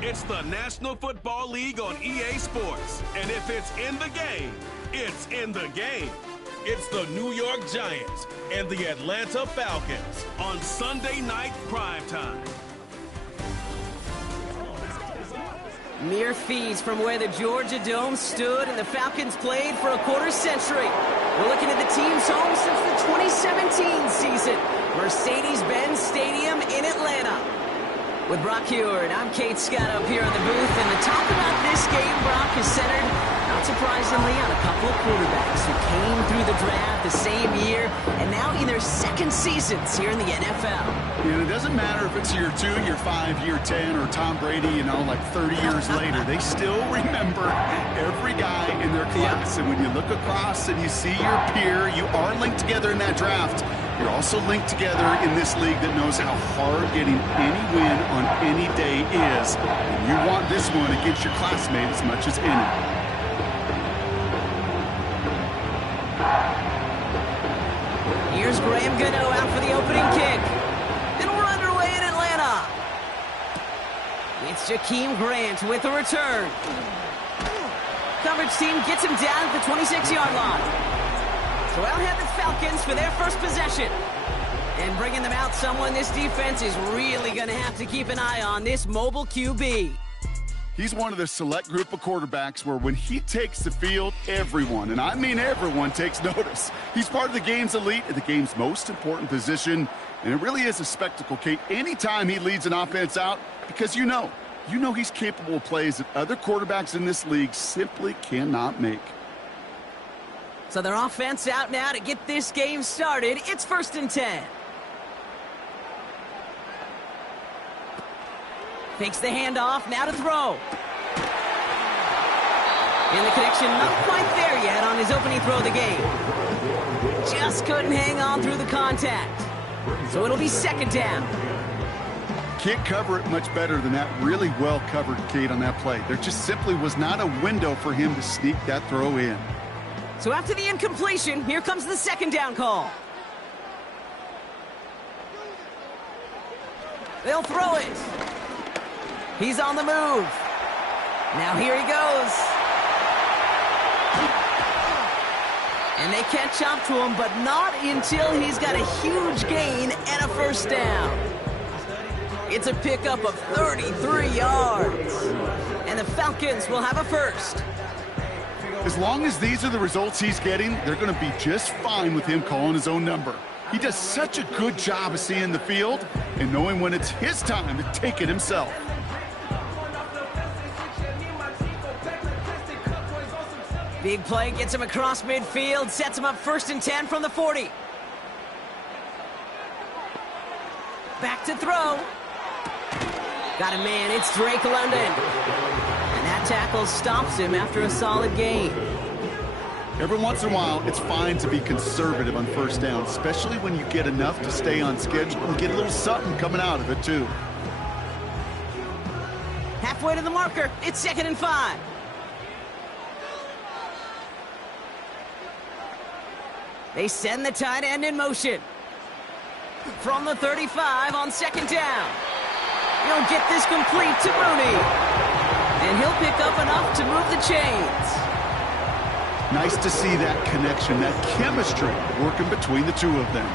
It's the National Football League on EA Sports. And if it's in the game, it's in the game. It's the New York Giants and the Atlanta Falcons on Sunday night primetime. Mere feet from where the Georgia Dome stood and the Falcons played for a quarter century. We're looking at the team's home since the 2017 season, Mercedes-Benz Stadium in Atlanta. With Brock Heward, I'm Kate Scott up here on the booth, and the talk about this game, Brock, is centered, not surprisingly, on a couple of quarterbacks who came through the draft the same year and now in their second seasons here in the NFL. And it doesn't matter if it's year 2, year 5, year 10, or Tom Brady, like 30 years later. They still remember every guy in their class. And when you look across and you see your peer, you are linked together in that draft. You're also linked together in this league that knows how hard getting any win on any day is. And you want this one against your classmate as much as any. Here's Graham Gano out for the opening kick. And we're underway in Atlanta. It's Jakeem Grant with a return. Coverage team gets him down at the 26-yard line. So out have the Falcons for their first possession. And bringing them out, someone this defense is really going to have to keep an eye on, this mobile QB. He's one of the select group of quarterbacks where when he takes the field, everyone, and I mean everyone, takes notice. He's part of the game's elite and the game's most important position, and it really is a spectacle, Kate, anytime he leads an offense out, because you know he's capable of plays that other quarterbacks in this league simply cannot make. So their offense out now to get this game started. It's 1st and 10. Takes the handoff, now to throw. And the connection not quite there yet on his opening throw of the game. Just couldn't hang on through the contact. So it'll be 2nd down. Can't cover it much better than that. Really well covered, Kate, on that play. There just simply was not a window for him to sneak that throw in. So after the incompletion, here comes the 2nd down call. They'll throw it. He's on the move. Now here he goes. And they catch up to him, but not until he's got a huge gain and a 1st down. It's a pickup of 33 yards. And the Falcons will have a 1st. As long as these are the results he's getting, they're going to be just fine with him calling his own number. He does such a good job of seeing the field and knowing when it's his time to take it himself. Big play gets him across midfield, sets him up 1st and 10 from the 40. Back to throw. Got a man, it's Drake London. And that tackle stops him after a solid gain. Every once in a while, it's fine to be conservative on 1st down, especially when you get enough to stay on schedule and get a little something coming out of it, too. Halfway to the marker, it's 2nd and 5. They send the tight end in motion. From the 35 on 2nd down. He'll get this complete to Mooney. And he'll pick up enough to move the chains. Nice to see that connection, that chemistry working between the two of them.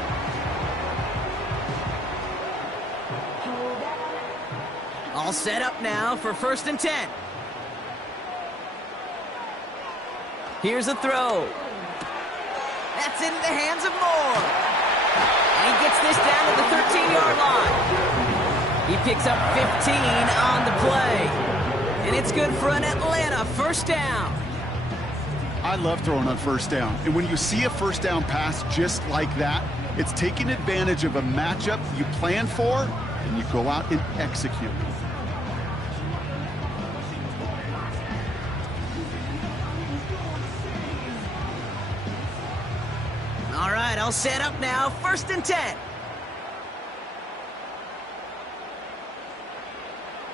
All set up now for 1st and 10. Here's a throw. That's into the hands of Moore. And he gets this down to the 13-yard line. He picks up 15 on the play. And it's good for an Atlanta 1st down. I love throwing on 1st down. And when you see a 1st down pass just like that, it's taking advantage of a matchup you plan for, and you go out and execute. All right, I'll set up now. 1st and 10.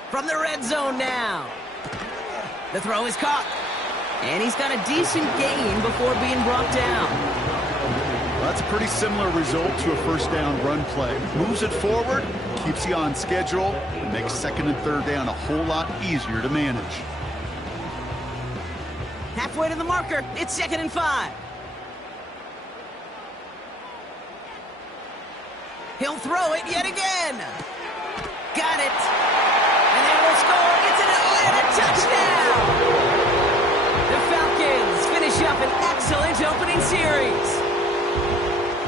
From the red zone now. The throw is caught. And he's got a decent gain before being brought down. Well, that's a pretty similar result to a first down run play. Moves it forward, keeps you on schedule, and makes second and third down a whole lot easier to manage. Halfway to the marker, it's 2nd and 5. He'll throw it yet again. Got it. And they will score. It's an Atlanta touchdown. The Falcons finish up an excellent opening series.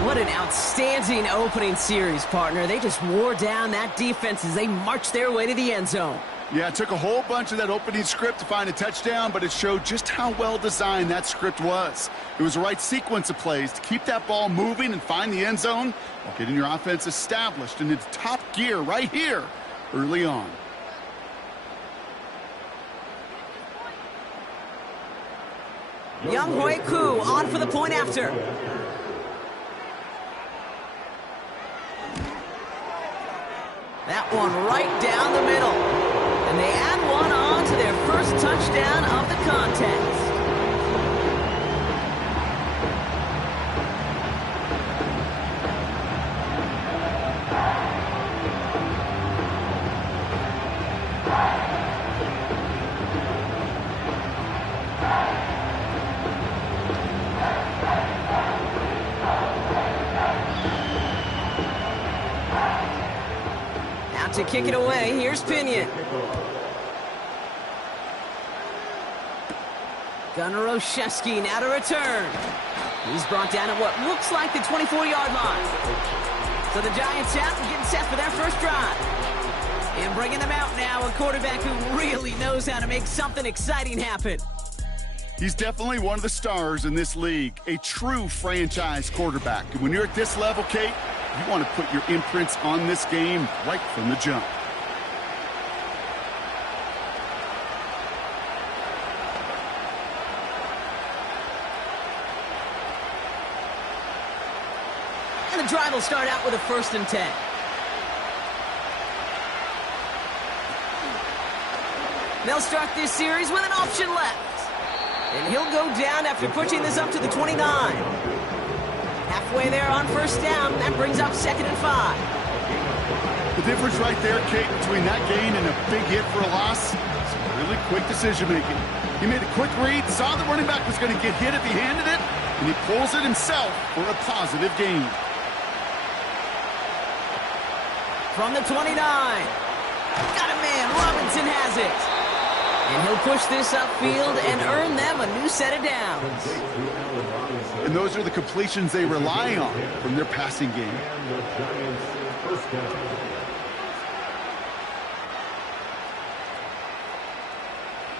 What an outstanding opening series, partner. They just wore down that defense as they marched their way to the end zone. Yeah, it took a whole bunch of that opening script to find a touchdown, but it showed just how well designed that script was. It was the right sequence of plays to keep that ball moving and find the end zone while getting your offense established in its top gear right here early on. Wk16 on for the point after. That one right down the middle. And they add one on to their first touchdown of the contest. To kick it away, here's Pinion. Wk16 now to return. He's brought down at what looks like the 24-yard line. So the Giants out and getting set for their first drive. And bringing them out now, a quarterback who really knows how to make something exciting happen. He's definitely one of the stars in this league, a true franchise quarterback. And when you're at this level, Kate, you want to put your imprints on this game right from the jump. And the drive will start out with a 1st and 10. They'll start this series with an option left. And he'll go down after pushing this up to the 29. Halfway there on 1st down. That brings up 2nd and 5. The difference right there, Kate, between that gain and a big hit for a loss is really quick decision-making. He made a quick read, saw the running back was going to get hit if he handed it, and he pulls it himself for a positive gain. From the 29. Got a man. Robinson has it. And he'll push this upfield and earn them a new set of downs. And those are the completions they rely on from their passing game.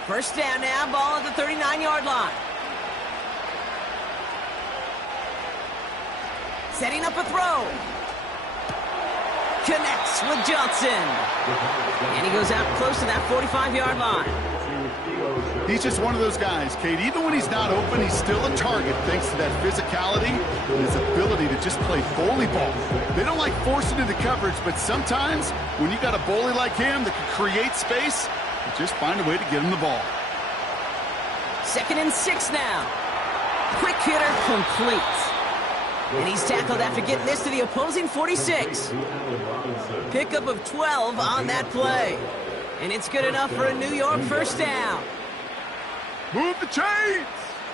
First down now, ball at the 39-yard line. Setting up a throw. Connects with Johnson. And he goes out close to that 45-yard line. He's just one of those guys, Kate. Even when he's not open, he's still a target thanks to that physicality and his ability to just play bully ball. They don't like forcing into coverage, but sometimes when you got a bully like him that can create space, you just find a way to get him the ball. 2nd and 6 now. Quick hitter complete. And he's tackled after getting this to the opposing 46. Pickup of 12 on that play. And it's good enough for a New York first down. Move the chains!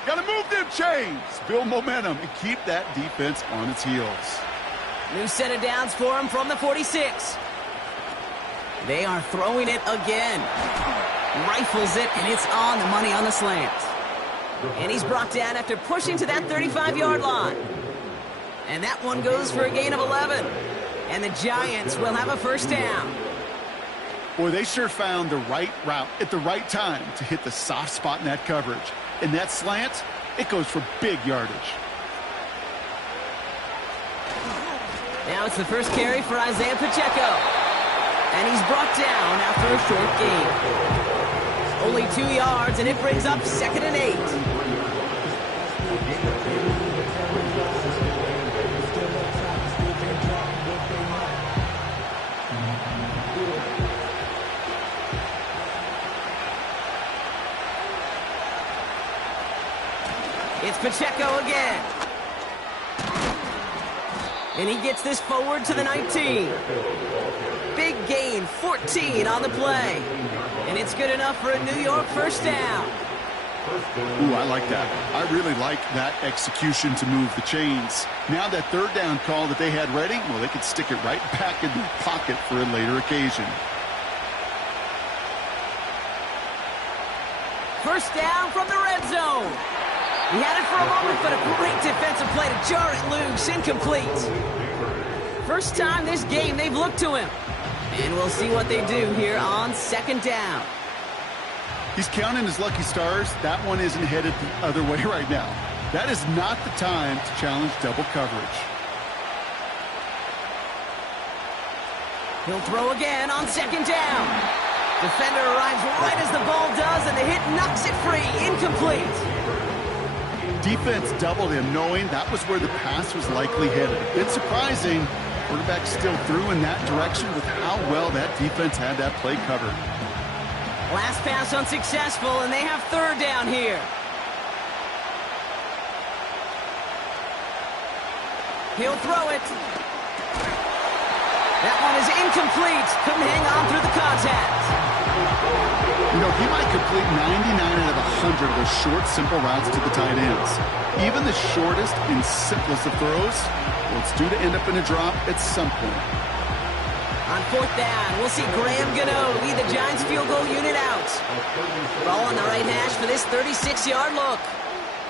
Gotta move them chains! Build momentum and keep that defense on its heels. New set of downs for him from the 46. They are throwing it again. Rifles it, and it's on the money on the slant. And he's brought down after pushing to that 35-yard line. And that one goes for a gain of 11. And the Giants will have a first down. Boy, they sure found the right route at the right time to hit the soft spot in that coverage. And that slant, it goes for big yardage. Now it's the first carry for Isaiah Pacheco. And he's brought down after a short gain. Only 2 yards, and it brings up 2nd and 8. It's Pacheco again. And he gets this forward to the 19. Big gain, 14 on the play. And it's good enough for a New York first down. Ooh, I like that. I really like that execution to move the chains. Now that third down call that they had ready, well, they could stick it right back in their pocket for a later occasion. First down from the red zone. He had it for a moment, but a great defensive play to jar it loose, incomplete. First time this game they've looked to him. And we'll see what they do here on second down. He's counting his lucky stars. That one isn't headed the other way right now. That is not the time to challenge double coverage. He'll throw again on second down. Defender arrives right as the ball does, and the hit knocks it free. Incomplete. Defense doubled him, knowing that was where the pass was likely headed. It's surprising. Quarterback still threw in that direction with how well that defense had that play covered. Last pass unsuccessful, and they have third down here. He'll throw it. That one is incomplete. Couldn't hang on through the contact. You know, he might complete 99 out of 100 of those short, simple routes to the tight ends. Even the shortest and simplest of throws, well, it's due to end up in a drop at some point. On fourth down, we'll see Graham Gano lead the Giants field goal unit out. Ball on the right hash for this 36-yard look.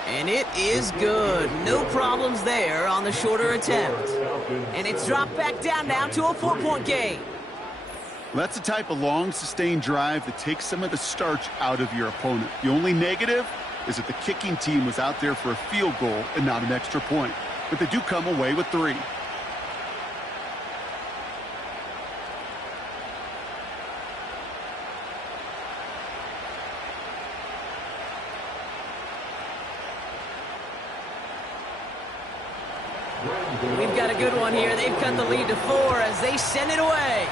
And it is good. No problems there on the shorter attempt. And it's dropped back down now to a 4-point game. That's the type of long, sustained drive that takes some of the starch out of your opponent. The only negative is that the kicking team was out there for a field goal and not an extra point. But they do come away with 3. We've got a good one here. They've cut the lead to 4 as they send it away.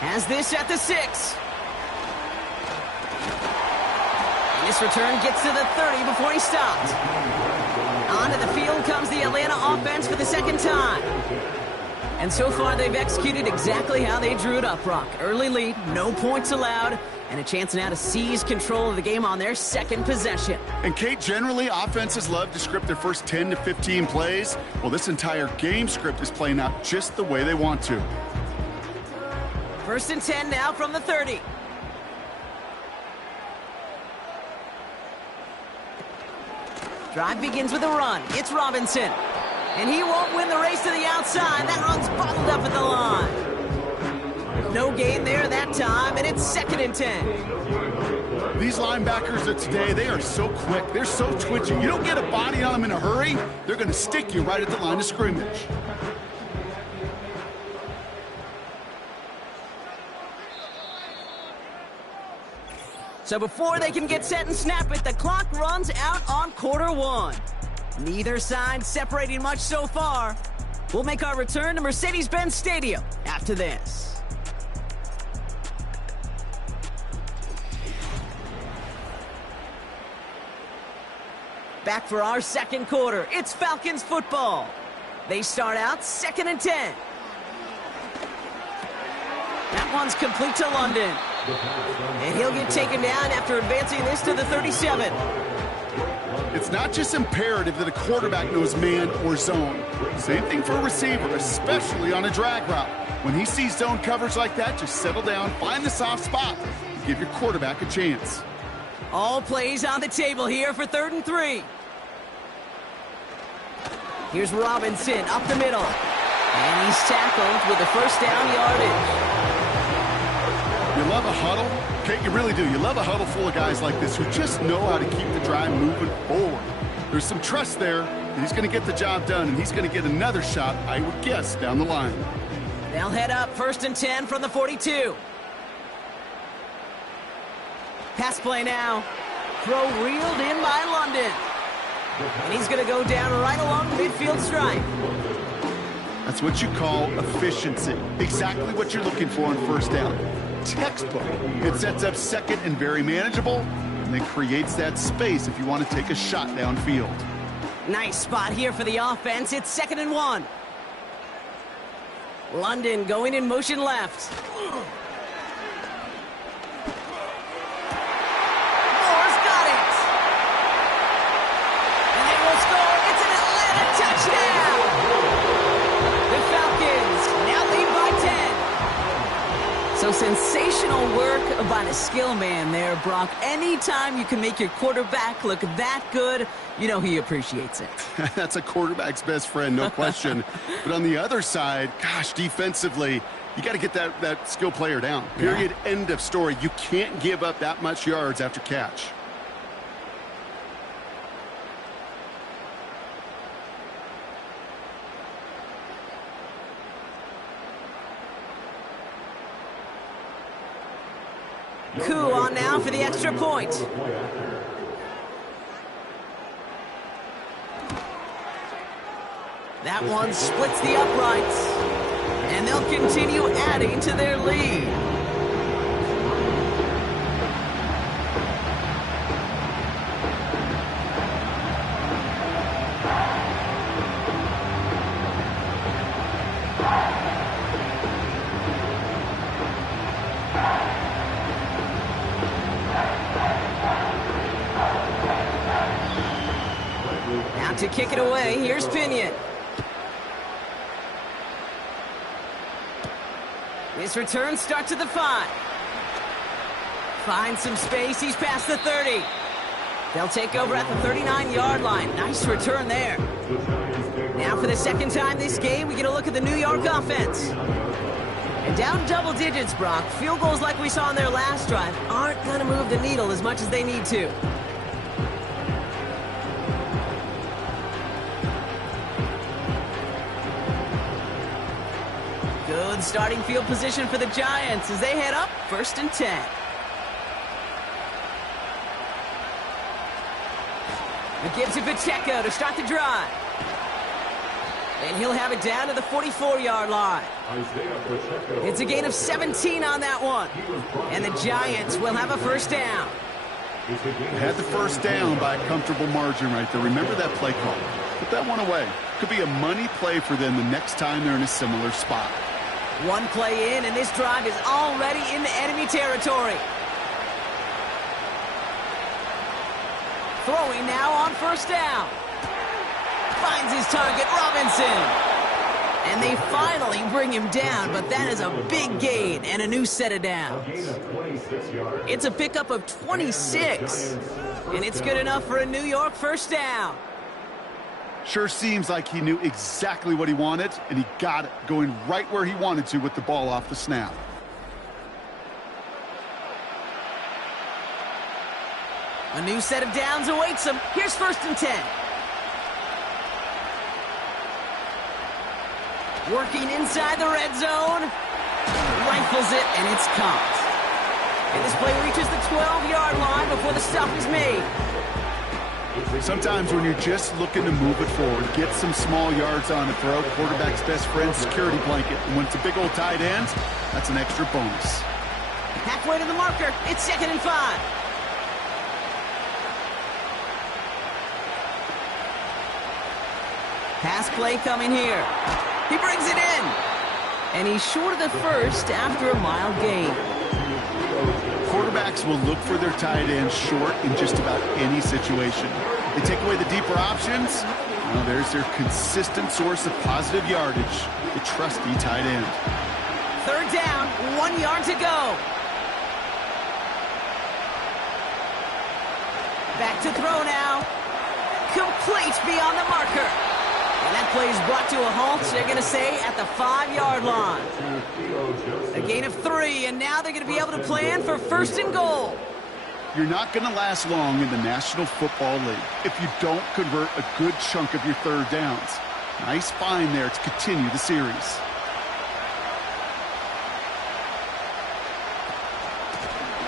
Has this at the 6. And this return gets to the 30 before he stopped. Onto the field comes the Atlanta offense for the second time. And so far, they've executed exactly how they drew it up, Brock. Early lead, no points allowed, and a chance now to seize control of the game on their second possession. And, Kate, generally, offenses love to script their first 10 to 15 plays. Well, this entire game script is playing out just the way they want to. First and 10 now from the 30. Drive begins with a run. It's Robinson. And he won't win the race to the outside. That run's bottled up at the line. No gain there that time, and it's second and 10. These linebackers of today, they are so quick. They're so twitchy. You don't get a body on them in a hurry, they're going to stick you right at the line of scrimmage. So before they can get set and snap it, the clock runs out on quarter 1. Neither side separating much so far. We'll make our return to Mercedes-Benz Stadium after this. Back for our second quarter. It's Falcons football. They start out second and 10. That one's complete to London. And he'll get taken down after advancing this to the 37. It's not just imperative that a quarterback knows man or zone. Same thing for a receiver, especially on a drag route. When he sees zone coverage like that, just settle down, find the soft spot, and give your quarterback a chance. All plays on the table here for 3rd and 3. Here's Robinson up the middle. And he's tackled with the first down yardage. You love a huddle? Okay, you really do. You love a huddle full of guys like this who just know how to keep the drive moving forward. There's some trust there. He's going to get the job done, and he's going to get another shot, I would guess, down the line. They'll head up 1st and 10 from the 42. Pass play now. Throw reeled in by London. And he's going to go down right along the midfield stripe. That's what you call efficiency. Exactly what you're looking for on first down. Textbook. It sets up second and very manageable, and then creates that space if you want to take a shot downfield. Nice spot here for the offense. It's 2nd and 1. London going in motion left. Moore's got it. And they will score. It's an Atlanta touchdown. The Falcons now lead by 10. So sensational work by the skill man there, Brock. Anytime you can make your quarterback look that good, you know he appreciates it. That's a quarterback's best friend, no question. But on the other side, gosh, defensively, you got to get that skill player down. Period. Yeah. End of story. You can't give up that much yards after catch. Coup on now for the extra point. That one splits the uprights. And they'll continue adding to their lead. Now to kick it away, here's Pinion. His return starts at the 5. Finds some space. He's past the 30. They'll take over at the 39-yard line. Nice return there. Now for the second time this game, we get a look at the New York offense. And down double digits, Brock. Field goals like we saw on their last drive aren't going to move the needle as much as they need to. Good starting field position for the Giants as they head up 1st and 10. It gives to Pacheco to start the drive. And he'll have it down to the 44-yard line. It's a gain of 17 on that one. And the Giants will have a first down. They had the first down by a comfortable margin right there. Remember that play call. Put that one away. Could be a money play for them the next time they're in a similar spot. One play in, and this drive is already into enemy territory. Throwing now on first down. Finds his target, Robinson. And they finally bring him down, but that is a big gain and a new set of downs. It's a pickup of 26, and it's good enough for a New York first down. Sure seems like he knew exactly what he wanted, and he got it, going right where he wanted to with the ball off the snap. A new set of downs awaits him. Here's 1st and 10. Working inside the red zone. Rifles it, and it's caught. And this play reaches the 12-yard line before the stop is made. Sometimes when you're just looking to move it forward, get some small yards on the throw, quarterback's best friend, security blanket. And when it's a big old tight end, that's an extra bonus. Halfway to the marker, it's 2nd and 5. Pass play coming here. He brings it in. And he's short of the first after a mile gain. Quarterbacks will look for their tight ends short in just about any situation. They take away the deeper options. Well, there's their consistent source of positive yardage, the trusty tight end. 3rd down, 1 yard to go. Back to throw now. Complete beyond the marker. And that play is brought to a halt, they're going to say, at the 5-yard line. A gain of 3, and now they're going to be able to plan for 1st and goal. You're not going to last long in the National Football League if you don't convert a good chunk of your 3rd downs. Nice find there to continue the series.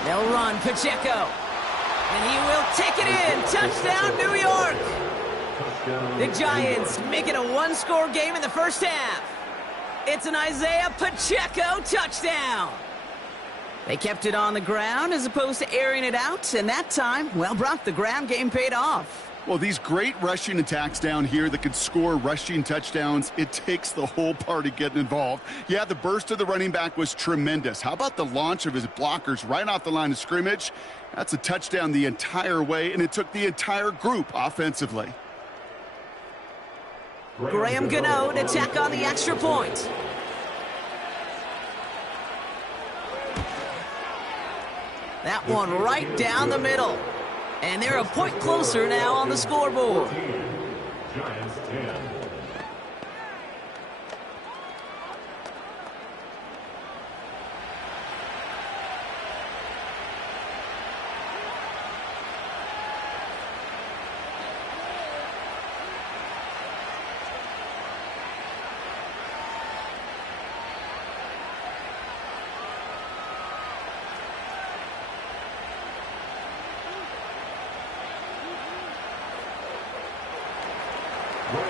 They'll run Pacheco. And he will take it in. Touchdown, New York. The Giants make it a 1-score game in the first half. It's an Isaiah Pacheco touchdown. They kept it on the ground as opposed to airing it out, and that time, well, Brock, the ground game paid off. Well, these great rushing attacks down here that can score rushing touchdowns, it takes the whole party getting involved. Yeah, the burst of the running back was tremendous. How about the launch of his blockers right off the line of scrimmage? That's a touchdown the entire way, and it took the entire group offensively. Graham Gano to tack on the extra point. That one right down the middle. And they're a point closer now on the scoreboard. Giants 10.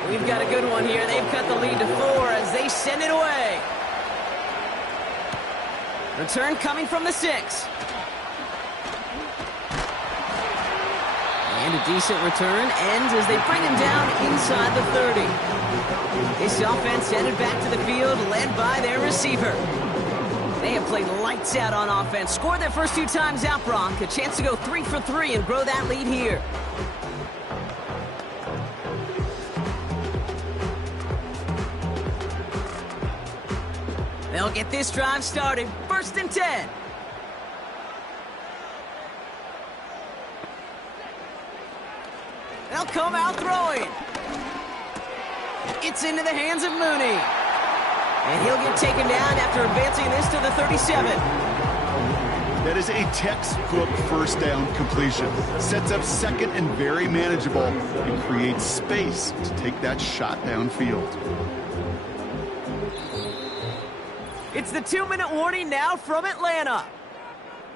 We've got a good one here. They've cut the lead to 4 as they send it away. Return coming from the 6. And a decent return ends as they bring him down inside the 30. This offense headed back to the field, led by their receiver. They have played lights out on offense. Scored their first 2 times out, Bronk. A chance to go 3 for 3 and grow that lead here. They'll get this drive started. 1st and 10. They'll come out throwing. It's into the hands of Mooney. And he'll get taken down after advancing this to the 37. That is a textbook first down completion. Sets up second and very manageable and creates space to take that shot downfield. It's the 2-minute warning now from Atlanta.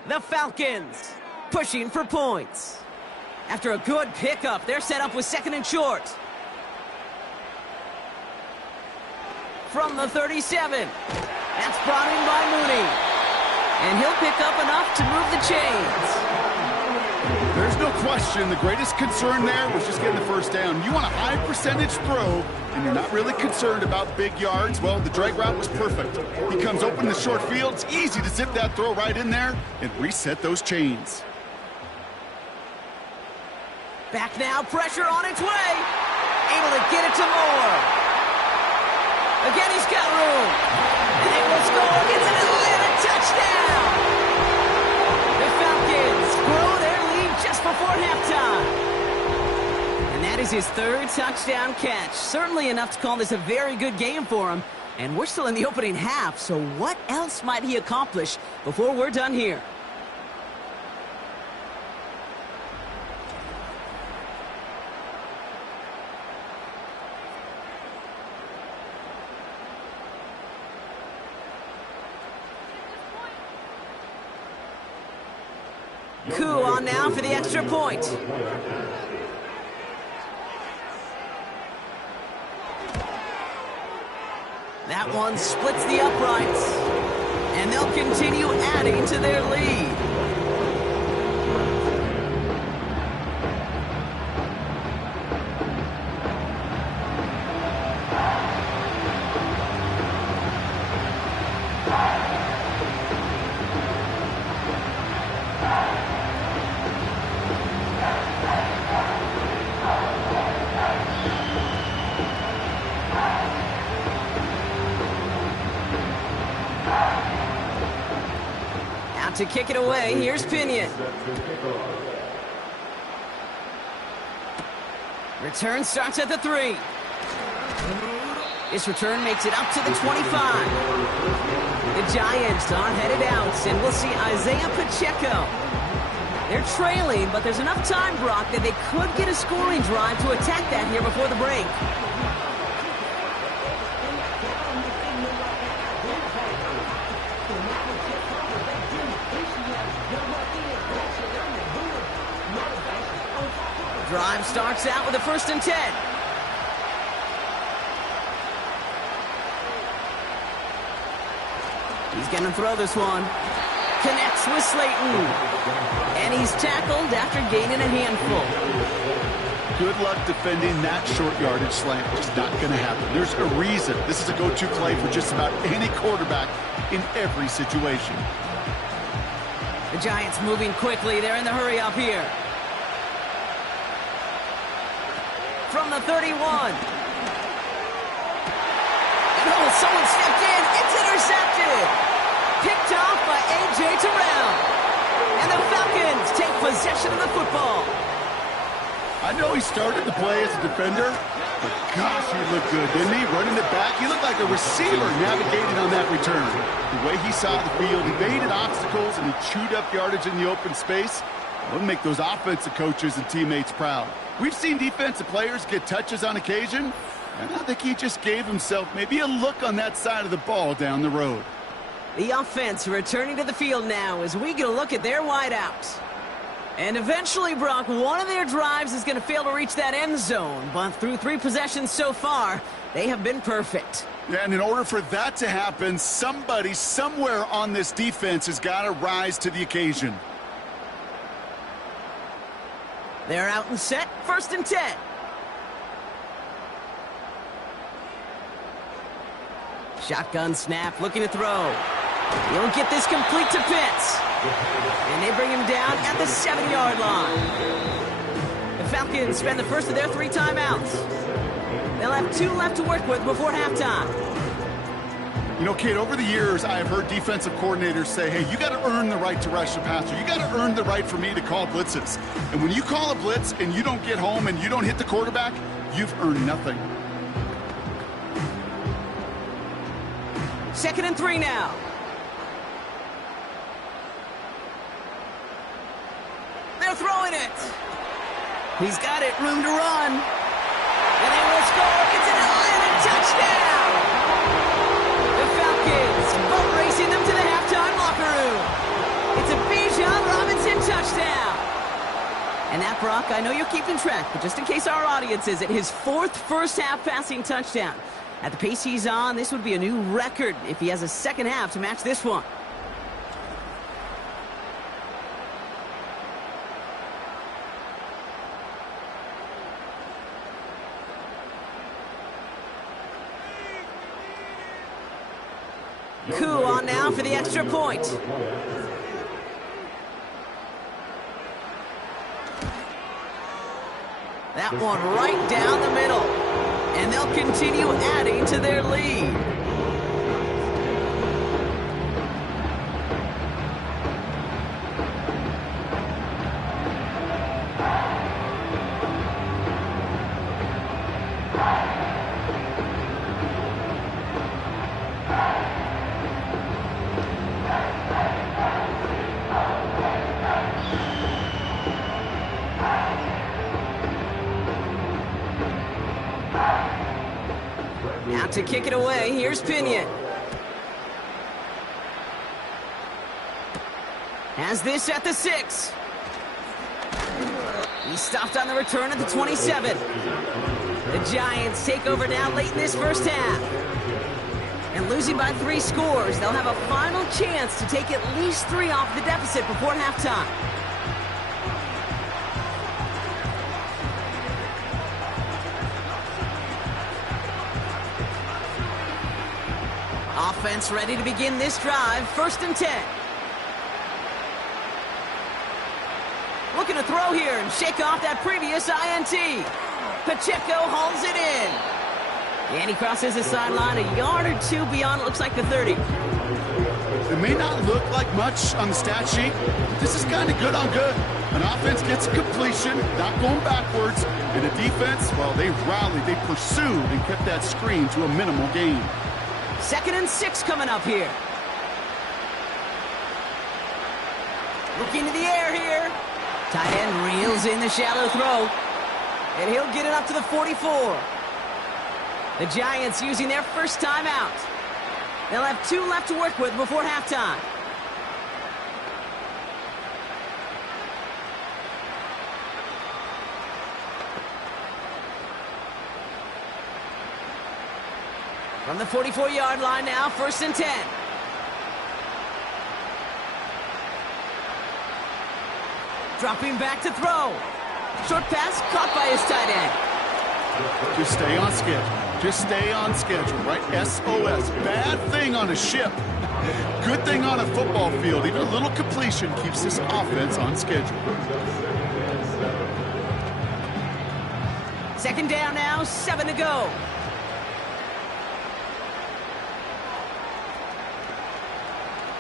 The Falcons pushing for points. After a good pickup, they're set up with 2nd and short. From the 37. That's brought in by Mooney. And he'll pick up enough to move the chains. There's no question the greatest concern there was just getting the first down. You want a high percentage throw, and you're not really concerned about big yards. Well, the drag route was perfect. He comes open in the short field. It's easy to zip that throw right in there and reset those chains. Back now, pressure on its way. Able to get it to Moore. Again, he's got room. And they will score. It's an Atlanta touchdown. The Falcons grow their lead just before halftime. And that is his 3rd touchdown catch. Certainly enough to call this a very good game for him. And we're still in the opening half, so what else might he accomplish before we're done here? Koo on now for the extra point. That one splits the uprights. And they'll continue adding to their lead. To kick it away, here's Pinion. Return starts at the 3. This return makes it up to the 25. The Giants are headed out, and we'll see Isaiah Pacheco. They're trailing, but there's enough time, Brock, that they could get a scoring drive to attack that here before the break. Drive starts out with a 1st and 10. He's going to throw this one. Connects with Slayton. And he's tackled after gaining a handful. Good luck defending that short yardage slant. Just not going to happen. There's a reason. This is a go-to play for just about any quarterback in every situation. The Giants moving quickly. They're in the hurry up here. From the 31. And oh, someone stepped in. It's intercepted. Picked off by A.J. Terrell. And the Falcons take possession of the football. I know he started the play as a defender, but gosh, he looked good, didn't he? Running it back, he looked like a receiver navigating on that return. The way he saw the field, he evaded obstacles, and he chewed up yardage in the open space. That would make those offensive coaches and teammates proud. We've seen defensive players get touches on occasion, and I think he just gave himself maybe a look on that side of the ball down the road. The offense returning to the field now as we get a look at their wideouts. And eventually, Brock, one of their drives is going to fail to reach that end zone. But through 3 possessions so far, they have been perfect. Yeah, and in order for that to happen, somebody somewhere on this defense has got to rise to the occasion. They're out and set. 1st and 10. Shotgun snap, looking to throw. He'll get this complete to Pitts. And they bring him down at the 7-yard line. The Falcons spend the first of their 3 timeouts. They'll have 2 left to work with before halftime. You know, Kate, over the years, I have heard defensive coordinators say, hey, you got to earn the right to rush the passer. You got to earn the right for me to call blitzes. And when you call a blitz and you don't get home and you don't hit the quarterback, you've earned nothing. 2nd and 3 now. They're throwing it. He's got it, room to run. And they will score. It's an Atlanta touchdown. The Falcons boat racing them to the halftime locker room. It's a Bijan Robinson touchdown. And that, Brock, I know you're keeping track, but just in case our audience isn't, his 4th first-half passing touchdown. At the pace he's on, this would be a new record if he has a second half to match this one. Coup on now for the extra point. That one right down the middle. And they'll continue adding to their lead. Now to kick it away, here's Pinion. Has this at the 6. He stopped on the return at the 27. The Giants take over now late in this first half. And losing by 3 scores, they'll have a final chance to take at least 3 off the deficit before halftime. Offense ready to begin this drive. 1st and 10. Looking to throw here and shake off that previous INT. Pacheco hauls it in. And he crosses the sideline a yard or 2 beyond, it looks like the 30. It may not look like much on the stat sheet, but this is kind of good on good. An offense gets a completion, not going backwards, and a defense, well, they rallied, they pursued, and kept that screen to a minimal gain. 2nd and 6 coming up here. Looking to the air here. Tight end reels in the shallow throw. And he'll get it up to the 44. The Giants using their first timeout. They'll have 2 left to work with before halftime. From the 44-yard line now, 1st and 10. Dropping back to throw. Short pass caught by his tight end. Just stay on schedule. Just stay on schedule, right? SOS. Bad thing on a ship. Good thing on a football field. Even a little completion keeps this offense on schedule. Second down now, 7 to go.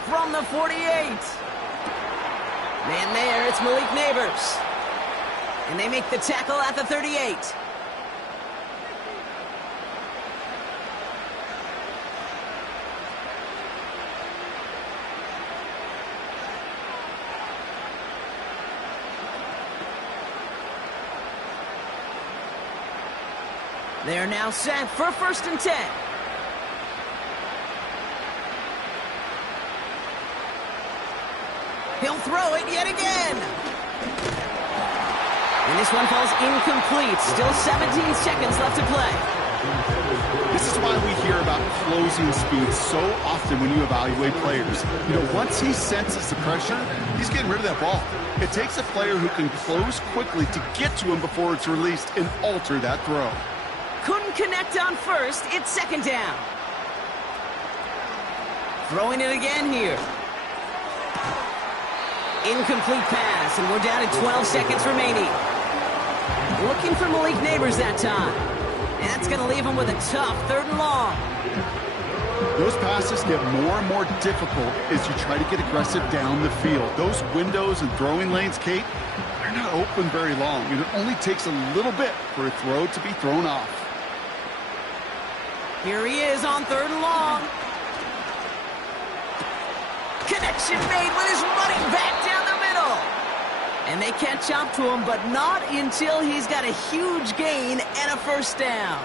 From the 48. Man there, it's Malik Neighbors. And they make the tackle at the 38. They're now set for 1st and 10. He'll throw it yet again. And this one falls incomplete. Still 17 seconds left to play. This is why we hear about closing speed so often when you evaluate players. You know, once he senses the pressure, he's getting rid of that ball. It takes a player who can close quickly to get to him before it's released and alter that throw. Couldn't connect on 1st. It's 2nd down. Throwing it again here. Incomplete pass, and we're down to 12 seconds remaining. Looking for Malik Neighbors that time. And that's going to leave him with a tough 3rd and long. Those passes get more and more difficult as you try to get aggressive down the field. Those windows and throwing lanes, Kate, they're not open very long. And it only takes a little bit for a throw to be thrown off. Here he is on 3rd and long. Connection made with his running back down the middle. And they catch up to him, but not until he's got a huge gain and a 1st down.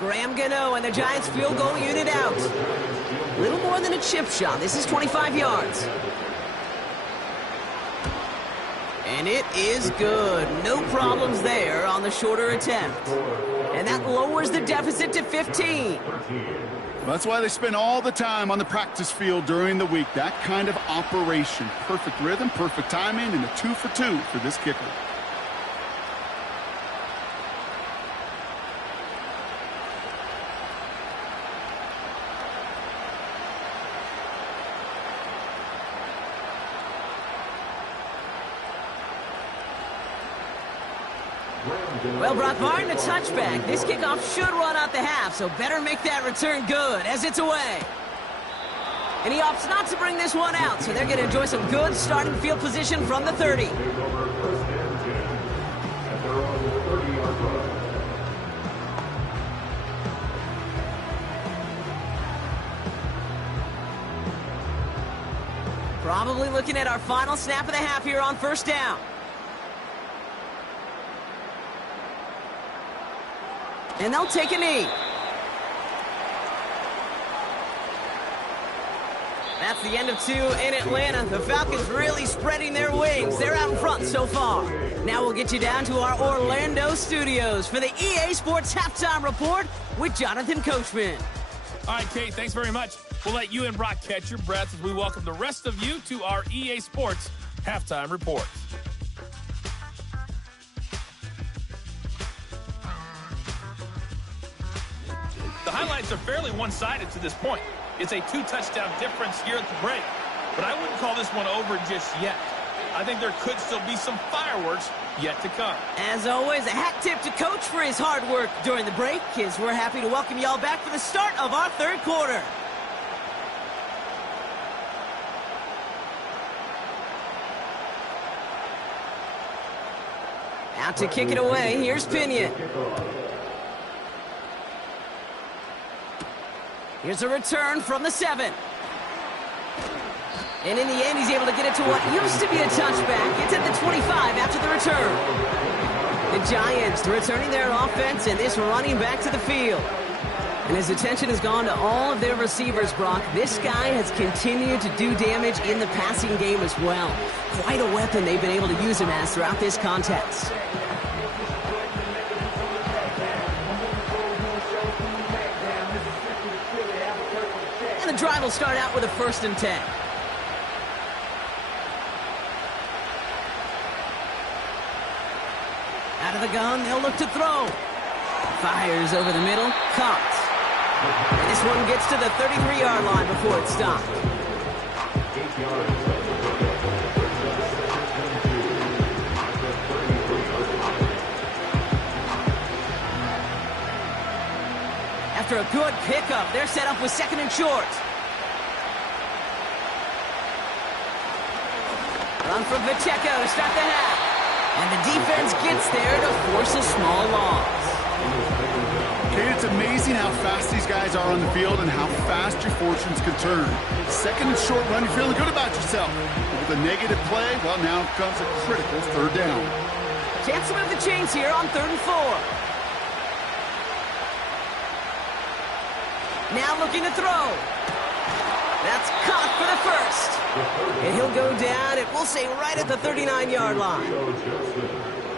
Graham Gano and the Giants field goal unit out. A little more than a chip shot. This is 25 yards. And it is good. No problems there on the shorter attempt. And that lowers the deficit to 15. That's why they spend all the time on the practice field during the week. That kind of operation. Perfect rhythm, perfect timing, and a 2 for 2 for this kicker. Well, Brock Martin, a touchback. This kickoff should run out the half, so better make that return good as it's away. And he opts not to bring this one out, so they're going to enjoy some good starting field position from the 30. Probably looking at our final snap of the half here on 1st down. And they'll take a knee. That's the end of 2 in Atlanta. The Falcons really spreading their wings. They're out in front so far. Now we'll get you down to our Orlando studios for the EA Sports Halftime Report with Jonathan Coachman. All right, Kate, thanks very much. We'll let you and Brock catch your breath as we welcome the rest of you to our EA Sports Halftime Report. The highlights are fairly one-sided to this point. It's a 2-touchdown difference here at the break. But I wouldn't call this one over just yet. I think there could still be some fireworks yet to come. As always, a hat tip to Coach for his hard work during the break, as we're happy to welcome y'all back for the start of our 3rd quarter. Out to kick it away, here's Pinion. Here's a return from the 7. And in the end, he's able to get it to what used to be a touchback. It's at the 25 after the return. The Giants returning their offense and this running back to the field. And his attention has gone to all of their receivers, Brock. This guy has continued to do damage in the passing game as well. Quite a weapon they've been able to use him as throughout this contest. the drive will start out with a 1st and 10. Out of the gun, they'll look to throw. Fires over the middle, caught. And this one gets to the 33-yard line before it's stopped. After a good pickup, they're set up with 2nd and short. Run from Pacheco to start the half. And the defense gets there to force a small loss. Okay, it's amazing how fast these guys are on the field and how fast your fortunes can turn. 2nd and short run, you're feeling good about yourself. But with a negative play, well, now comes a critical 3rd down. Chance to move the chains here on 3rd and 4. Now looking to throw. That's caught for the 1st. And he'll go down, and we'll say right at the 39-yard line.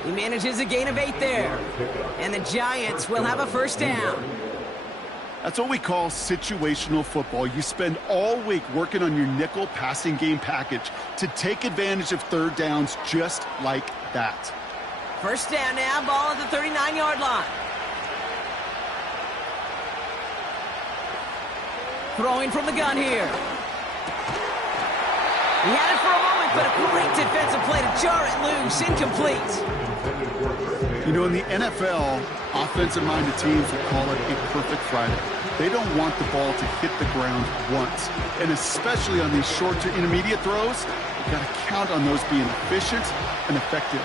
He manages a gain of 8 there. And the Giants will have a 1st down. That's what we call situational football. You spend all week working on your nickel passing game package to take advantage of 3rd downs just like that. 1st down now, ball at the 39-yard line. Throwing from the gun here. He had it for a moment, but a great defensive play to jar it loose. Incomplete. You know, in the NFL, offensive-minded teams will call it a perfect Friday. They don't want the ball to hit the ground once. And especially on these short to intermediate throws, you've got to count on those being efficient and effective.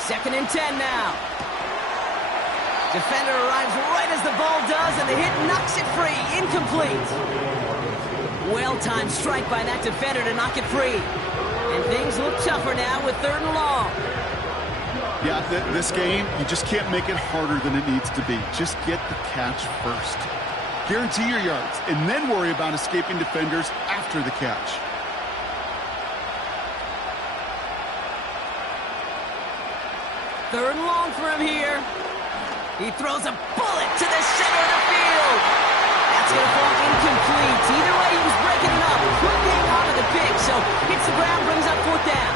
2nd and 10 now. Defender arrives right as the ball does, and the hit knocks it free. Incomplete. Well-timed strike by that defender to knock it free. And things look tougher now with 3rd and long. Yeah, this game, you just can't make it harder than it needs to be. Just get the catch first. Guarantee your yards, and then worry about escaping defenders after the catch. Third and long for him here. He throws a bullet to the center of the field. That's going to fall incomplete. Either way, he was breaking it up. Could hang on to the pick, so hits the ground, brings up 4th down.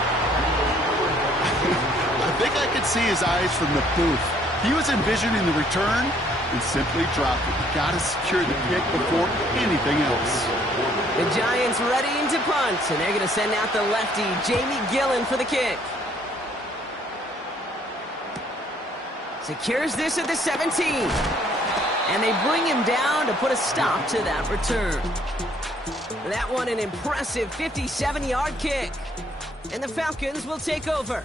I think I could see his eyes from the booth. He was envisioning the return and simply dropped it. You got to secure the pick before anything else. The Giants readying to punt, and they're going to send out the lefty, Jamie Gillen, for the kick. Secures this at the 17. And they bring him down to put a stop to that return. That one an impressive 57-yard kick. And the Falcons will take over.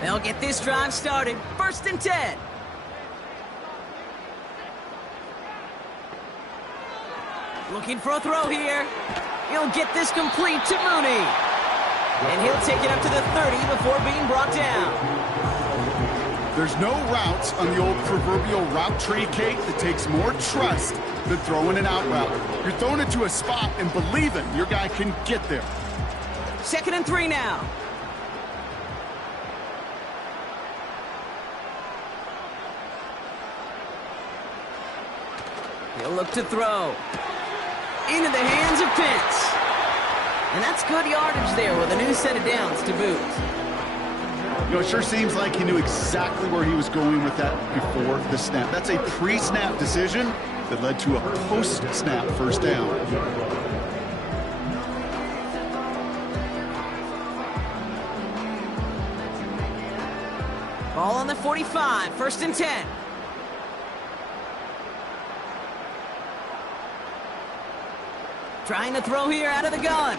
They'll get this drive started. 1st and 10. Looking for a throw here. He'll get this complete to Mooney. And he'll take it up to the 30 before being brought down. There's no routes on the old proverbial route tree, Kate, that takes more trust than throwing an out route. You're throwing it to a spot and believing your guy can get there. 2nd and 3 now. He'll look to throw. Into the hands of Pitts. And that's good yardage there with a new set of downs to boot. You know, it sure seems like he knew exactly where he was going with that before the snap. That's a pre-snap decision that led to a post-snap 1st down. Ball on the 45, 1st and 10. Trying to throw here out of the gun.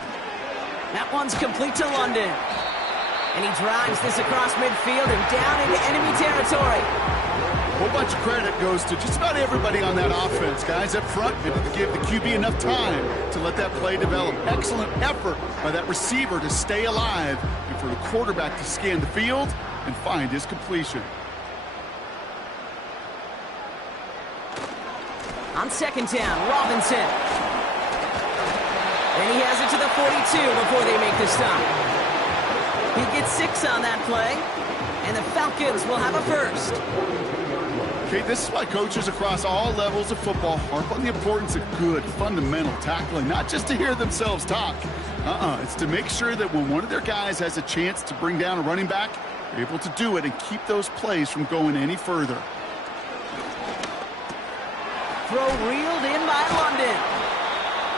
That one's complete to London. And he drives this across midfield and down into enemy territory. A whole bunch of credit goes to just about everybody on that offense. Guys up front didn't give the QB enough time to let that play develop. Excellent effort by that receiver to stay alive and for the quarterback to scan the field and find his completion. On second down, Robinson. And he has it to the 42 before they make the stop. He gets 6 on that play, and the Falcons will have a first. Okay, this is why coaches across all levels of football harp on the importance of good, fundamental tackling, not just to hear themselves talk. It's to make sure that when one of their guys has a chance to bring down a running back, they're able to do it and keep those plays from going any further. Throw reeled in by London.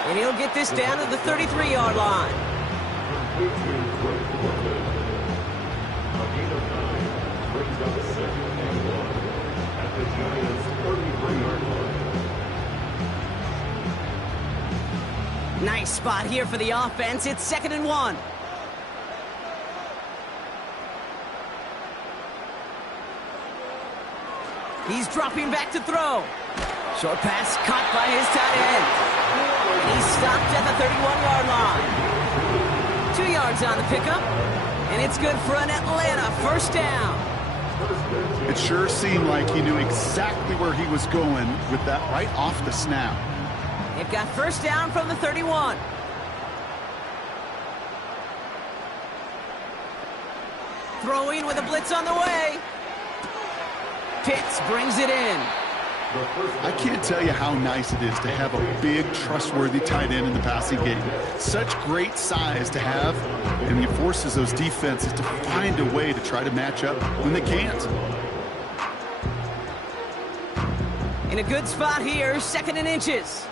And he'll get this down to the 33-yard line. Nice spot here for the offense. It's 2nd and 1. He's dropping back to throw. Short pass caught by his tight end. And he's stopped at the 31-yard line. 2 yards on the pickup. And it's good for an Atlanta first down. It sure seemed like he knew exactly where he was going with that right off the snap. They've got first down from the 31. Throwing with a blitz on the way. Pitts brings it in. I can't tell you how nice it is to have a big, trustworthy tight end in the passing game. Such great size to have, and he forces those defenses to find a way to try to match up when they can't. In a good spot here, 2nd and inches.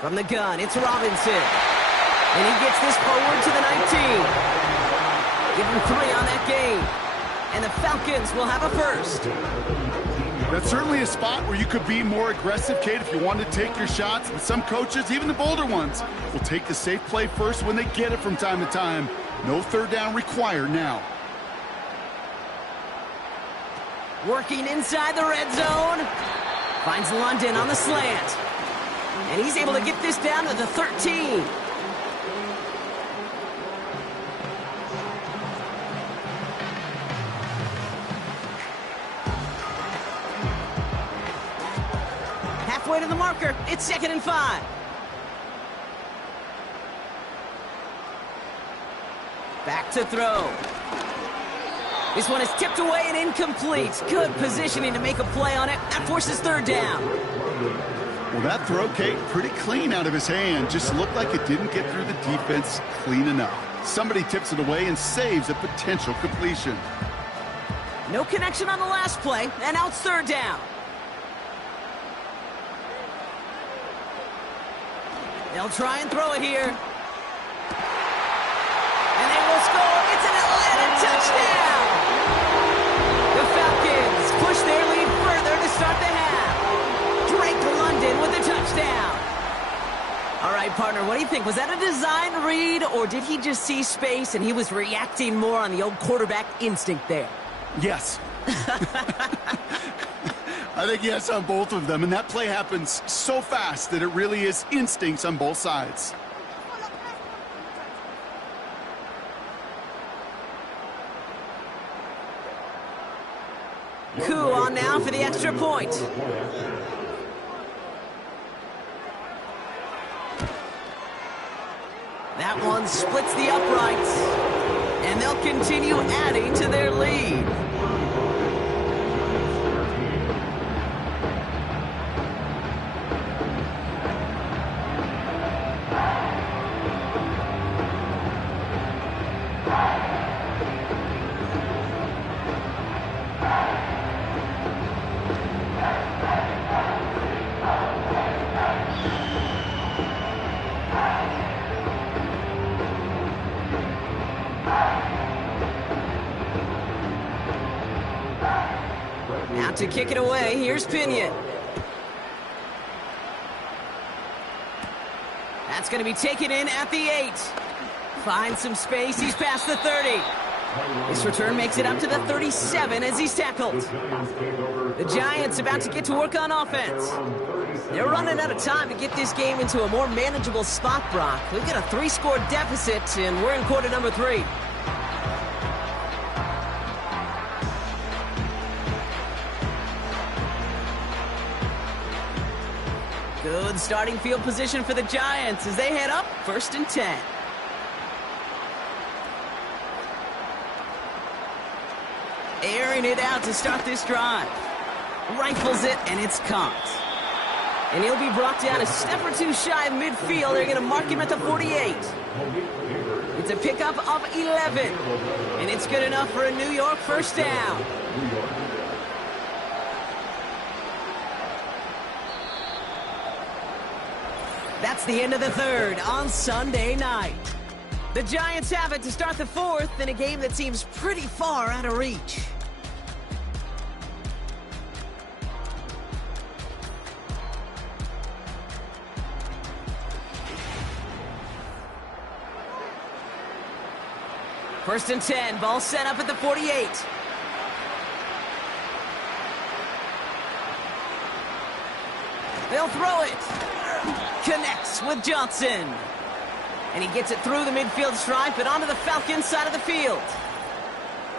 From the gun, it's Robinson. And he gets this forward to the 19. Give him 3 on that game. And the Falcons will have a first. That's certainly a spot where you could be more aggressive, Kate, if you want to take your shots. But some coaches, even the bolder ones, will take the safe play first when they get it from time to time. No third down required now. Working inside the red zone. Finds London on the slant. And he's able to get this down to the 13. Halfway to the marker. It's 2nd and 5. Back to throw. This one is tipped away and incomplete. Good positioning to make a play on it. That forces 3rd down. Well, that throw, Kate, pretty clean out of his hand. Just looked like it didn't get through the defense clean enough. Somebody tips it away and saves a potential completion. No connection on the last play, and now it's 3rd down. They'll try and throw it here. And they will score. It's an Atlanta touchdown. The Falcons push their lead further to start the half. Drake London with a touchdown. All right, partner, what do you think? Was that a design read, or did he just see space and he was reacting more on the old quarterback instinct there? Yes. I think yes on both of them, and that play happens so fast that it really is instincts on both sides. Coup on now for the extra point. That one splits the uprights, and they'll continue adding to their lead. To kick it away, here's Pinion. That's going to be taken in at the 8. Finds some space, he's past the 30. This return makes it up to the 37 as he's tackled. The Giants about to get to work on offense. They're running out of time to get this game into a more manageable spot, Brock. We've got a 3-score deficit, and we're in quarter number 3. Good starting field position for the Giants as they head up 1st and 10. Airing it out to start this drive. Rifles it, and it's caught. And he'll be brought down a step or two shy of midfield. They're going to mark him at the 48. It's a pickup of 11. And it's good enough for a New York first down. That's the end of the 3rd on Sunday night. The Giants have it to start the 4th in a game that seems pretty far out of reach. First and 10, ball set up at the 48. They'll throw it. Connects with Johnson. And he gets it through the midfield stripe and onto the Falcons side of the field.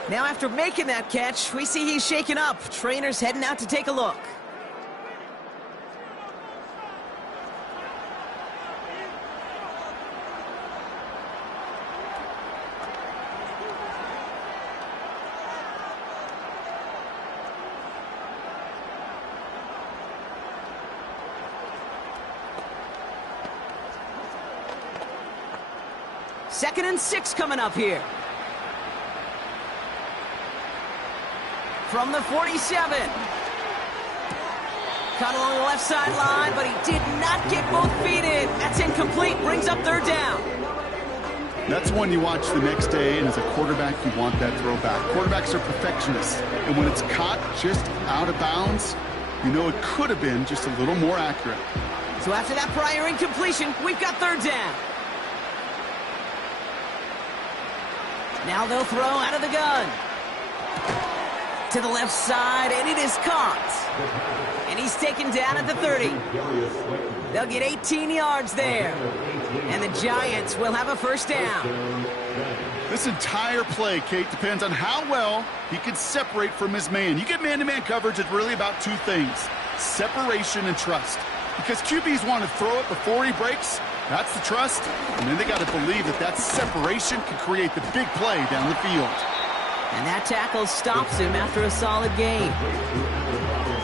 Now after making that catch, we see he's shaken up. Trainer's heading out to take a look. Second and 6 coming up here. From the 47. Caught along the left sideline, but he did not get both feet in. That's incomplete. Brings up 3rd down. That's one you watch the next day, and as a quarterback, you want that throw back. Quarterbacks are perfectionists, and when it's caught just out of bounds, you know it could have been just a little more accurate. So after that prior incompletion, we've got 3rd down. Now they'll throw out of the gun. To the left side, and it is caught. And he's taken down at the 30. They'll get 18 yards there. And the Giants will have a first down. This entire play, Kate, depends on how well he can separate from his man. You get man-to-man coverage, it's really about 2 things. Separation and trust. Because QBs want to throw it before he breaks. That's the trust. And then they got to believe that that separation can create the big play down the field. And that tackle stops him after a solid game.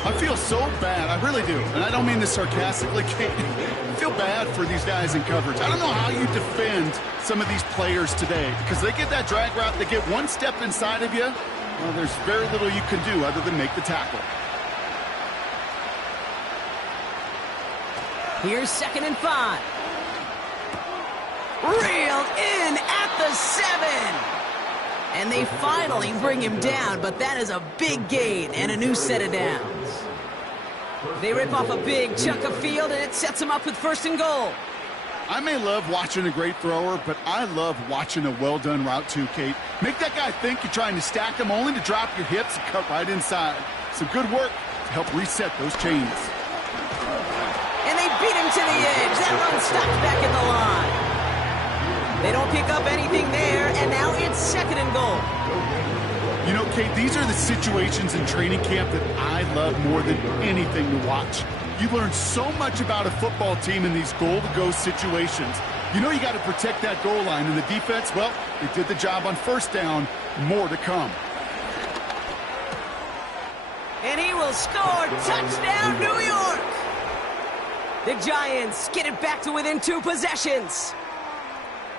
I feel so bad. I really do. And I don't mean this sarcastically, Kate. I feel bad for these guys in coverage. I don't know how you defend some of these players today. Because they get that drag route, they get one step inside of you. Well, there's very little you can do other than make the tackle. Here's 2nd and 5. Reeled in at the 7. And they finally bring him down, but that is a big gain and a new set of downs. They rip off a big chunk of field, and it sets him up with 1st and goal. I may love watching a great thrower, but I love watching a well-done route too, Kate. Make that guy think you're trying to stack him only to drop your hips and cut right inside. Some good work to help reset those chains. And they beat him to the edge. That run stops back at the line. They don't pick up anything there, and now it's 2nd and goal. You know, Kate, these are the situations in training camp that I love more than anything to watch. You learn so much about a football team in these goal-to-go situations. You know you got to protect that goal line, and the defense, well, they did the job on 1st down. More to come. And he will score. Touchdown, New York! The Giants get it back to within 2 possessions.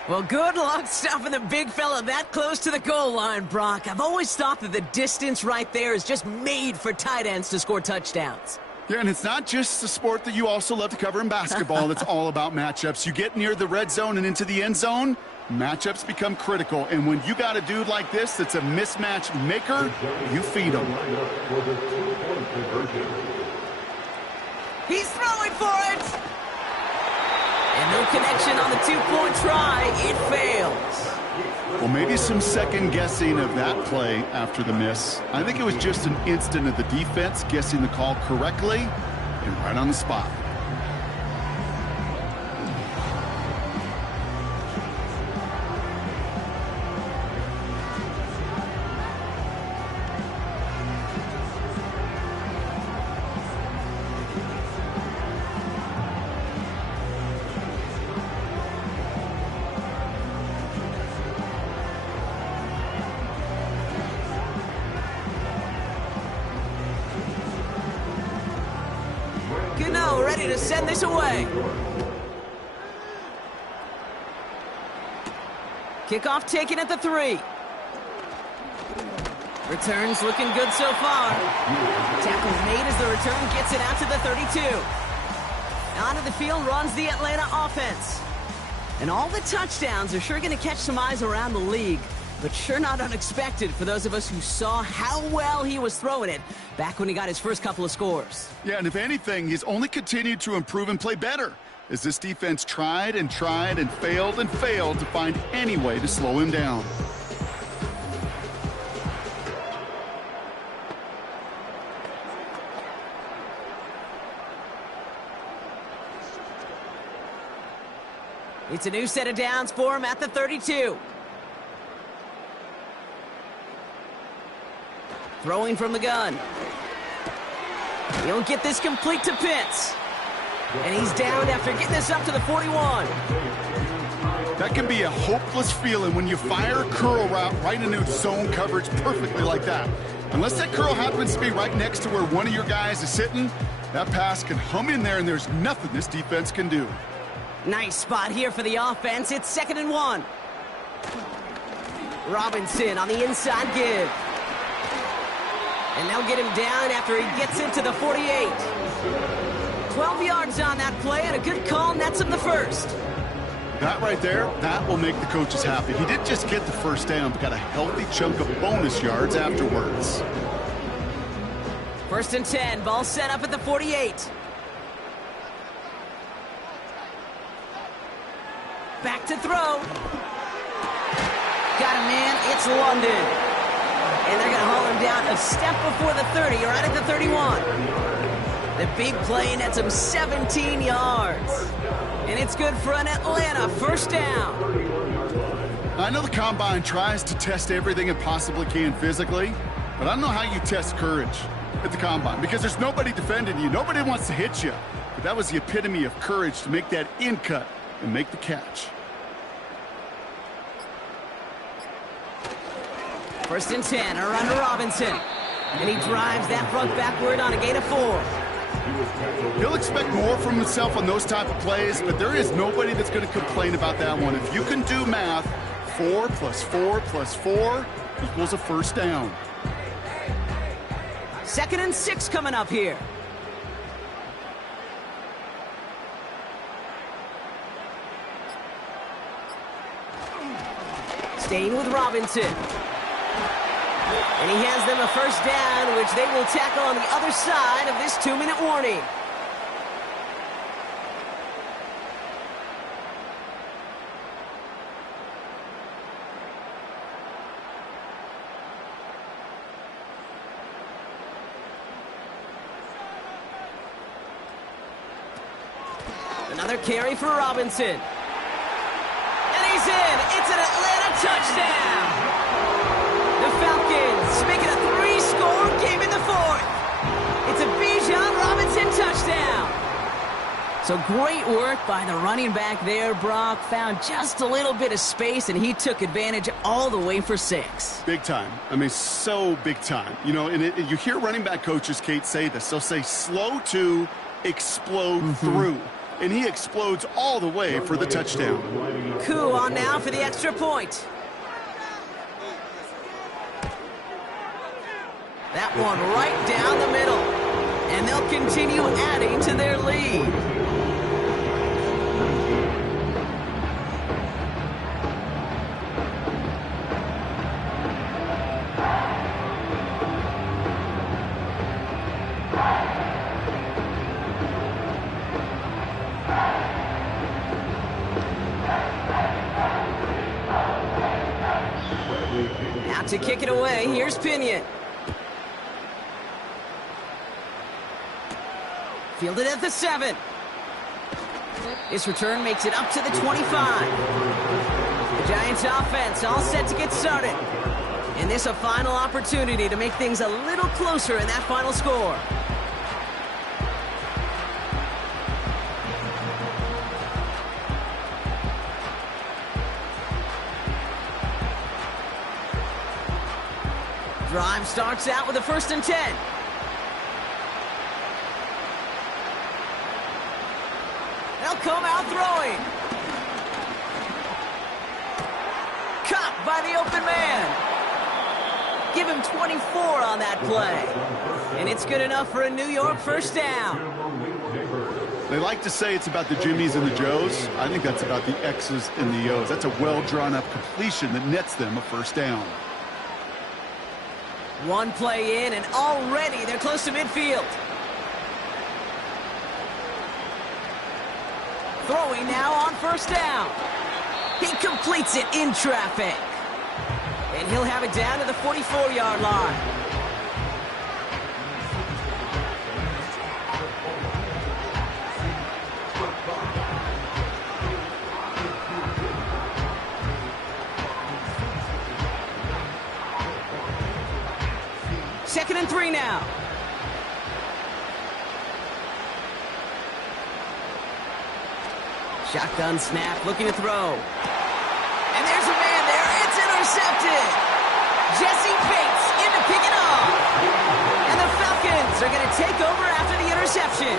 Well, good luck stopping the big fella that close to the goal line, Brock. I've always thought that the distance right there is just made for tight ends to score touchdowns. Yeah, and it's not just the sport that you also love to cover in basketball. It's all about matchups. You get near the red zone and into the end zone, matchups become critical. And when you got a dude like this that's a mismatch maker, you feed him. He's throwing for it! And no connection on the 2-point try. It fails. Well, maybe some second guessing of that play after the miss. I think it was just an instant of the defense guessing the call correctly and right on the spot. Ready to send this away. Kickoff taken at the 3. Returns looking good so far. Tackle's made as the return gets it out to the 32. Onto the field runs the Atlanta offense. And all the touchdowns are sure going to catch some eyes around the league, but sure not unexpected for those of us who saw how well he was throwing it back when he got his first couple of scores. Yeah, and if anything, he's only continued to improve and play better as this defense tried and failed to find any way to slow him down. It's a new set of downs for him at the 32. Throwing from the gun. He'll get this complete to Pitts. And he's down after getting this up to the 41. That can be a hopeless feeling when you fire a curl route right into zone coverage perfectly like that. Unless that curl happens to be right next to where one of your guys is sitting, that pass can hum in there and there's nothing this defense can do. Nice spot here for the offense. It's 2nd and 1. Robinson on the inside give. And they'll get him down after he gets into the 48. 12 yards on that play, and a good call nets him the first. That right there, that will make the coaches happy. He didn't just get the first down, but got a healthy chunk of bonus yards afterwards. 1st and 10, ball set up at the 48. Back to throw. Got him, man. It's London. And they're going to haul him down a step before the 30, right at the 31. The big play nets him 17 yards. And it's good for an Atlanta first down. I know the Combine tries to test everything it possibly can physically, but I don't know how you test courage at the Combine because there's nobody defending you. Nobody wants to hit you. But that was the epitome of courage to make that in cut and make the catch. 1st and 10, a run to Robinson. And he drives that front backward on a gain of 4. He'll expect more from himself on those type of plays, but there is nobody that's going to complain about that one. If you can do math, 4 plus 4 plus 4 equals a first down. 2nd and 6 coming up here. Staying with Robinson. And he has them a first down, which they will tackle on the other side of this 2-minute warning. Another carry for Robinson. And he's in. It's an Atlanta touchdown. The Falcons making a 3-score game in the 4th. It's a Bijan Robinson touchdown. So great work by the running back there, Brock. Found just a little bit of space, and he took advantage all the way for 6. Big time. I mean, so big time. You know, and you hear running back coaches, Kate, say this. They'll say slow to explode through. And he explodes all the way for the touchdown. Koo on now for the extra point. That one right down the middle. And they'll continue adding to their lead. To kick it away, here's Pinion. Fielded at the 7. This return makes it up to the 25. The Giants offense all set to get started. And this a final opportunity to make things a little closer in that final score. Drive starts out with a 1st and 10. They'll come out throwing. Caught by the open man. Give him 24 on that play. And it's good enough for a New York 1st down. They like to say it's about the Jimmies and the Joes. I think that's about the X's and the O's. That's a well-drawn-up completion that nets them a 1st down. One play in, and already they're close to midfield. Throwing now on 1st down. He completes it in traffic. And he'll have it down to the 44-yard line. Second and 3 now. Shotgun snap, looking to throw. And there's a man there. It's intercepted. Jesse Bates in to pick it off. And the Falcons are going to take over after the interception.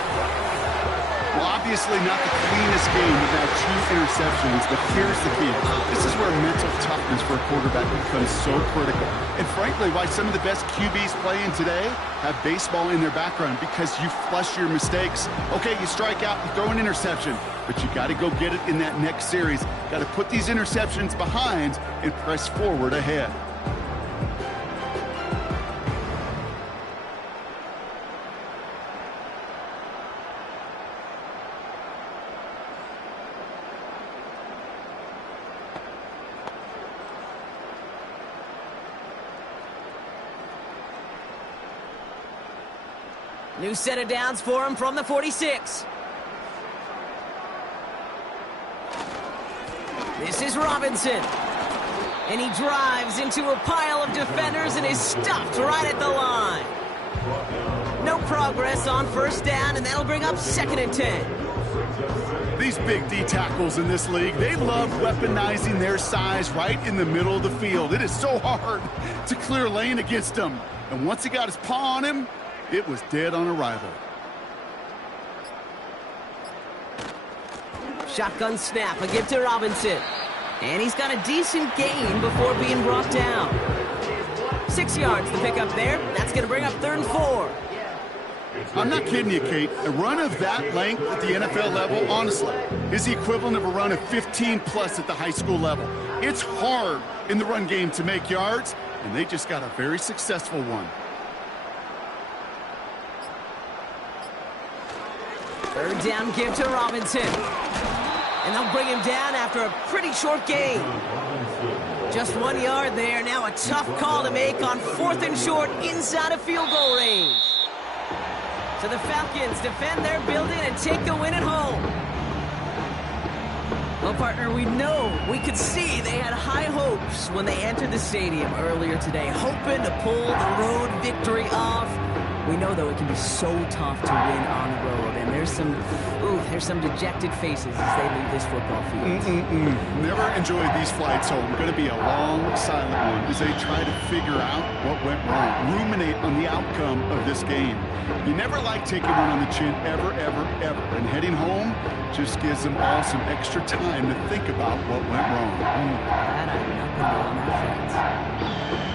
Well, obviously not the cleanest game without 2 interceptions, but here's the key. This is where mental toughness for a quarterback becomes so critical. And frankly, why some of the best QBs playing today have baseball in their background, because you flush your mistakes. Okay, you strike out, you throw an interception, but you got to go get it in that next series. Got to put these interceptions behind and press forward ahead. New set of downs for him from the 46. This is Robinson. And he drives into a pile of defenders and is stopped right at the line. No progress on 1st down, and that'll bring up 2nd and 10. These big D tackles in this league, they love weaponizing their size right in the middle of the field. It is so hard to clear lane against them. And once he got his paw on him, it was dead on arrival. Shotgun snap, a give to Robinson. And he's got a decent gain before being brought down. 6 yards to pick up there. That's going to bring up 3rd and 4. I'm not kidding you, Kate. A run of that length at the NFL level, honestly, is the equivalent of a run of 15+ at the high school level. It's hard in the run game to make yards, and they just got a very successful one. 3rd down give to Robinson. And they'll bring him down after a pretty short gain. Just 1 yard there. Now a tough call to make on 4th and short inside of field goal range. So the Falcons defend their building and take the win at home. Well, partner, we could see they had high hopes when they entered the stadium earlier today, hoping to pull the road victory off. We know, though, it can be so tough to win on the road, and there's some dejected faces as they leave this football field. Never enjoyed these flights home. Going to be a long, silent one as they try to figure out what went wrong, ruminate on the outcome of this game. You never like taking one on the chin, ever, ever, ever. And heading home just gives them all some extra time to think about what went wrong. That I have nothing on that.